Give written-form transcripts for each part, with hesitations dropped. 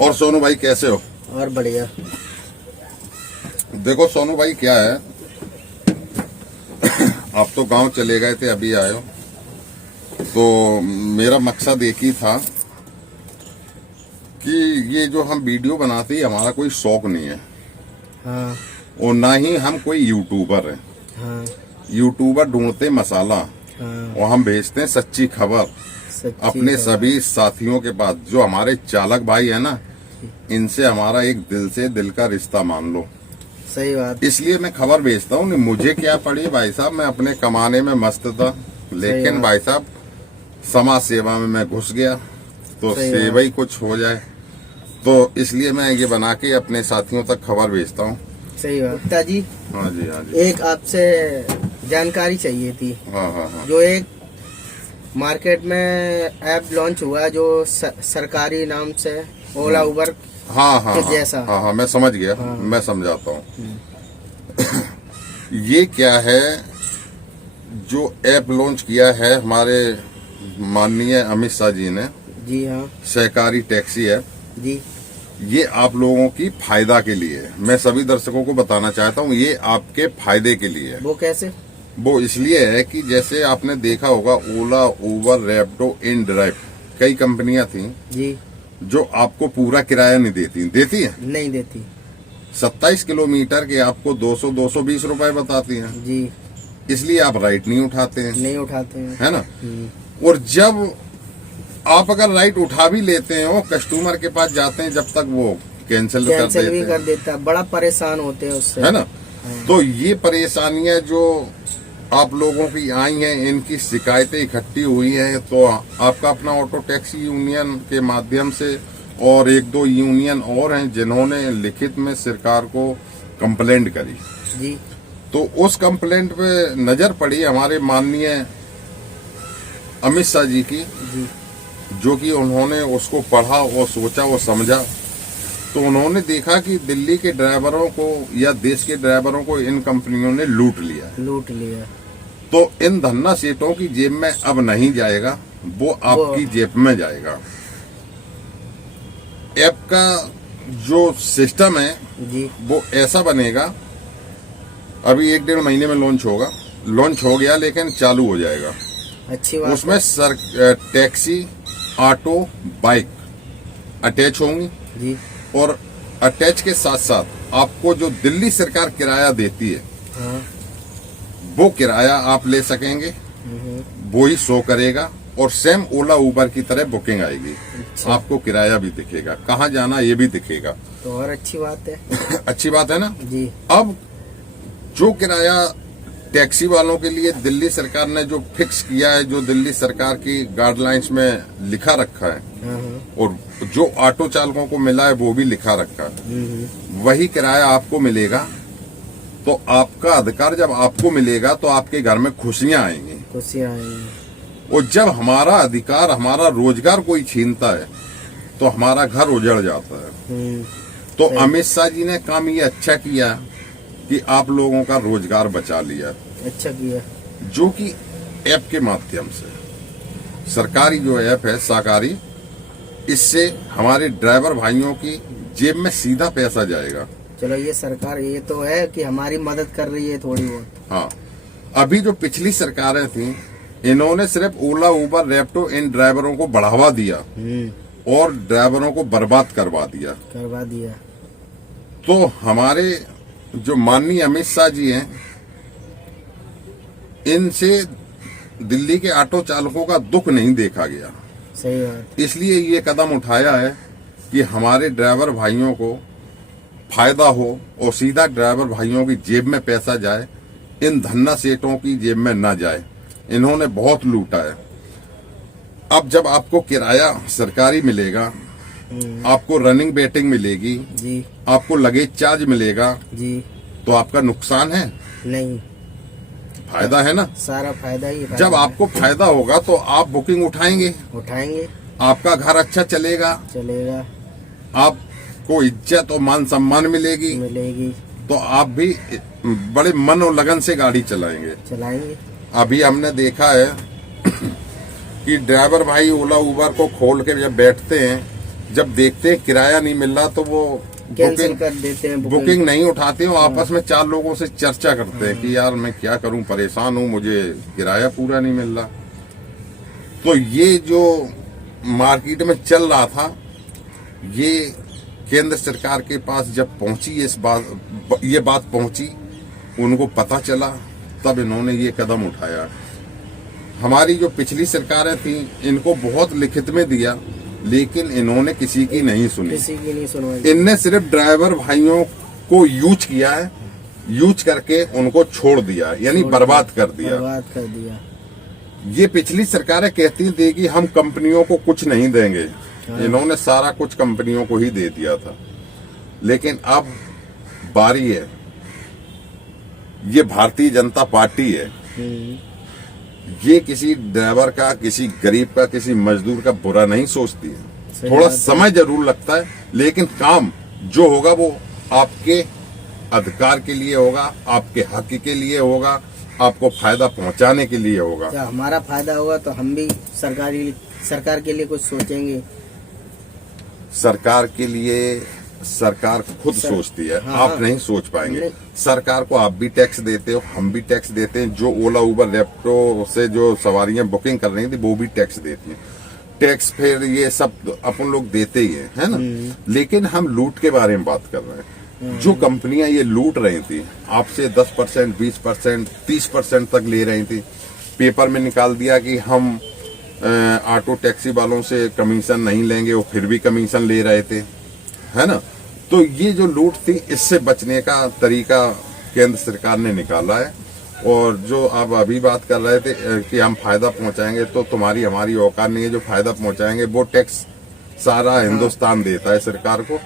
और सोनू भाई कैसे हो? और बढ़िया। देखो सोनू भाई क्या है, आप तो गांव चले गए थे, अभी आए हो, तो मेरा मकसद एक ही था कि ये जो हम वीडियो बनाते हैं हमारा कोई शौक नहीं है। हाँ। और ना ही हम कोई यूट्यूबर हैं। हाँ। यूट्यूबर ढूंढते मसाला। हाँ। और हम भेजते हैं सच्ची खबर अपने सभी साथियों के पास। जो हमारे चालक भाई है ना, इनसे हमारा एक दिल से दिल का रिश्ता मान लो। सही बात। इसलिए मैं खबर भेजता हूँ। मुझे क्या पड़ी भाई साहब, मैं अपने कमाने में मस्त था, लेकिन भाई साहब समाज सेवा में मैं घुस गया, तो सेवा ही कुछ हो जाए, तो इसलिए मैं ये बना के अपने साथियों तक खबर भेजता हूँ। सही बात। पिताजी। हाँ जी, हाँ जी। एक आपसे जानकारी चाहिए थी। हाँ हाँ हाँ। जो एक मार्केट में ऐप लॉन्च हुआ है जो सरकारी नाम से ओला उबर हाँ हाँ के जैसा। हाँ हाँ, मैं समझ गया। हाँ। मैं समझाता हूँ। ये क्या है, जो ऐप लॉन्च किया है हमारे माननीय अमित शाह जी ने। जी हाँ। सहकारी टैक्सी ऐप जी। ये आप लोगों की फायदा के लिए है। मैं सभी दर्शकों को बताना चाहता हूँ, ये आपके फायदे के लिए है। वो कैसे? वो इसलिए है कि जैसे आपने देखा होगा, ओला, उबर, रैपिडो, इन ड्राइव, कई कंपनियां थी जी, जो आपको पूरा किराया नहीं देती है। नहीं देती। 27 किलोमीटर के आपको 220 रुपए बताती हैं। जी। इसलिए आप राइट नहीं उठाते हैं। नहीं उठाते हैं, है ना। और जब आप अगर राइट उठा भी लेते हो, कस्टमर के पास जाते हैं, जब तक वो कैंसिल भी कर देता है। बड़ा परेशान होते हैं उससे, है ना। तो ये परेशानियां जो आप लोगों की आई हैं, इनकी शिकायतें इकट्ठी हुई हैं, तो आपका अपना ऑटो टैक्सी यूनियन के माध्यम से और एक दो यूनियन और हैं जिन्होंने लिखित में सरकार को कंप्लेंट करी। जी। तो उस कंप्लेंट पे नजर पड़ी हमारे माननीय अमित शाह जी की। जी। जो कि उन्होंने उसको पढ़ा और सोचा और समझा, तो उन्होंने देखा कि दिल्ली के ड्राइवरों को या देश के ड्राइवरों को इन कंपनियों ने लूट लिया। तो इन धन्ना सेठों की जेब में अब नहीं जाएगा, वो आपकी जेब में जाएगा। ऐप का जो सिस्टम है जी, वो ऐसा बनेगा, अभी 1-1.5 महीने में लॉन्च हो गया, लेकिन चालू हो जाएगा। अच्छी बात। उसमें टैक्सी, ऑटो, बाइक अटैच होंगी जी। और अटैच के साथ साथ आपको जो दिल्ली सरकार किराया देती है, हाँ, वो किराया आप ले सकेंगे, वो ही शो करेगा, और सेम ओला उबर की तरह बुकिंग आएगी। अच्छा। आपको किराया भी दिखेगा, कहाँ जाना ये भी दिखेगा। तो और अच्छी बात है। अच्छी बात है ना जी। अब जो किराया टैक्सी वालों के लिए दिल्ली सरकार ने जो फिक्स किया है, जो दिल्ली सरकार की गाइडलाइंस में लिखा रखा है, और जो ऑटो चालकों को मिला है वो भी लिखा रखा है, वही किराया आपको मिलेगा। तो आपका अधिकार जब आपको मिलेगा तो आपके घर में खुशियां आएंगी। और जब हमारा अधिकार, हमारा रोजगार कोई छीनता है तो हमारा घर उजड़ जाता है। तो अमित शाह जी ने काम ये अच्छा किया कि आप लोगों का रोजगार बचा लिया। अच्छा किया। जो कि ऐप के माध्यम से, सरकारी जो ऐप है सहकारी, इससे हमारे ड्राइवर भाइयों की जेब में सीधा पैसा जाएगा। चलो, ये सरकार ये तो है कि हमारी मदद कर रही है थोड़ी बहुत। हाँ, अभी जो पिछली सरकारें थी, इन्होंने सिर्फ ओला, उबर, रैपिडो, इन ड्राइवरों को बढ़ावा दिया और ड्राइवरों को बर्बाद करवा दिया। तो हमारे जो माननीय अमित शाह जी हैं, इनसे दिल्ली के ऑटो चालकों का दुख नहीं देखा गया। सही बात। इसलिए ये कदम उठाया है कि हमारे ड्राइवर भाइयों को फायदा हो और सीधा ड्राइवर भाइयों की जेब में पैसा जाए, इन धन्ना सेठों की जेब में न जाए। इन्होंने बहुत लूटा है। अब जब आपको किराया सरकारी मिलेगा, आपको रनिंग बेटिंग मिलेगी जी, आपको लगेज चार्ज मिलेगा जी, तो आपका नुकसान है? नहीं, फायदा है ना। सारा फायदा ही फायदा। जब आपको फायदा होगा तो आप बुकिंग उठाएंगे, आपका घर अच्छा चलेगा, आपको इज्जत और मान सम्मान मिलेगी, तो आप भी बड़े मन और लगन से गाड़ी चलाएंगे। अभी हमने देखा है कि ड्राइवर भाई ओला उबर को खोल के जब बैठते हैं जब देखते हैं किराया नहीं मिल रहा तो वो कैंसिल कर देते हैं बुकिंग नहीं उठाते हो। आपस में 4 लोगों से चर्चा करते हैं कि यार मैं क्या करूं, परेशान हूं, मुझे किराया पूरा नहीं मिल रहा। तो ये जो मार्केट में चल रहा था, ये केंद्र सरकार के पास जब पहुंची ये बात पहुंची, उनको पता चला, तब इन्होंने ये कदम उठाया। हमारी जो पिछली सरकारें थी, इनको बहुत लिखित में दिया, लेकिन इन्होंने किसी की नहीं सुनी। इनने सिर्फ ड्राइवर भाइयों को यूज किया है, यूज करके उनको छोड़ दिया, यानी बर्बाद कर दिया। ये पिछली सरकारें कहती थी कि हम कंपनियों को कुछ नहीं देंगे, इन्होंने सारा कुछ कंपनियों को ही दे दिया था। लेकिन अब बारी है, ये भारतीय जनता पार्टी है, ये किसी ड्राइवर का, किसी गरीब का, किसी मजदूर का बुरा नहीं सोचती है। थोड़ा समय जरूर लगता है, लेकिन काम जो होगा वो आपके अधिकार के लिए होगा, आपके हक के लिए होगा, आपको फायदा पहुंचाने के लिए होगा। जब हमारा फायदा होगा तो हम भी सरकार के लिए कुछ सोचेंगे। सरकार के लिए सरकार खुद सोचती है, हाँ, आप नहीं सोच पाएंगे। सरकार को आप भी टैक्स देते हो, हम भी टैक्स देते हैं। जो ओला उबर रैपिडो से जो सवारियां बुकिंग कर रही थी, वो भी टैक्स देती हैं। टैक्स फिर ये सब अपन लोग देते ही है ना। लेकिन हम लूट के बारे में बात कर रहे हैं। जो कंपनियां ये लूट रही थी, आपसे 10%, 20%, 30% तक ले रही थी। पेपर में निकाल दिया कि हम ऑटो टैक्सी वालों से कमीशन नहीं लेंगे, वो फिर भी कमीशन ले रहे थे, है ना। तो ये जो लूट थी, इससे बचने का तरीका केंद्र सरकार ने निकाला है। और जो आप अभी बात कर रहे थे कि हम फायदा पहुंचाएंगे, तो तुम्हारी हमारी औकात नहीं है। जो फायदा पहुंचाएंगे वो टैक्स सारा हिंदुस्तान देता है सरकार को,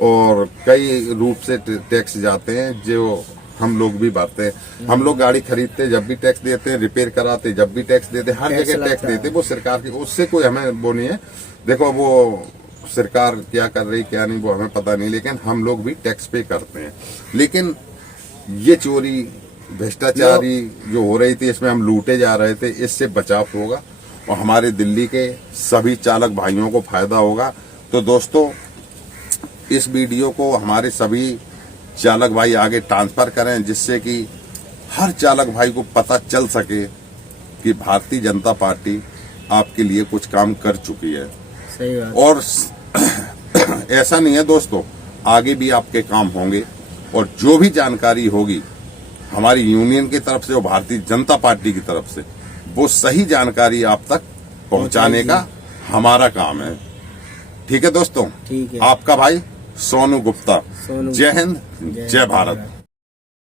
और कई रूप से टैक्स जाते हैं जो हम लोग भी भरते हैं। हम लोग गाड़ी खरीदते जब भी टैक्स देते हैं, रिपेयर कराते जब भी टैक्स देते, हर जगह टैक्स देते। वो सरकार की, उससे कोई हमें वो नहीं है। देखो वो सरकार क्या कर रही क्या नहीं वो हमें पता नहीं, लेकिन हम लोग भी टैक्स पे करते हैं। लेकिन ये चोरी भ्रष्टाचारी जो हो रही थी, इसमें हम लूटे जा रहे थे, इससे बचाव होगा और हमारे दिल्ली के सभी चालक भाइयों को फायदा होगा। तो दोस्तों, इस वीडियो को हमारे सभी चालक भाई आगे ट्रांसफर करें, जिससे कि हर चालक भाई को पता चल सके कि भारतीय जनता पार्टी आपके लिए कुछ काम कर चुकी है। सही बात। और ऐसा नहीं है दोस्तों, आगे भी आपके काम होंगे, और जो भी जानकारी होगी हमारी यूनियन की तरफ से और भारतीय जनता पार्टी की तरफ से, वो सही जानकारी आप तक पहुंचाने का हमारा काम है। ठीक है दोस्तों, ठीक है। आपका भाई सोनू गुप्ता। जय हिंद, जय भारत।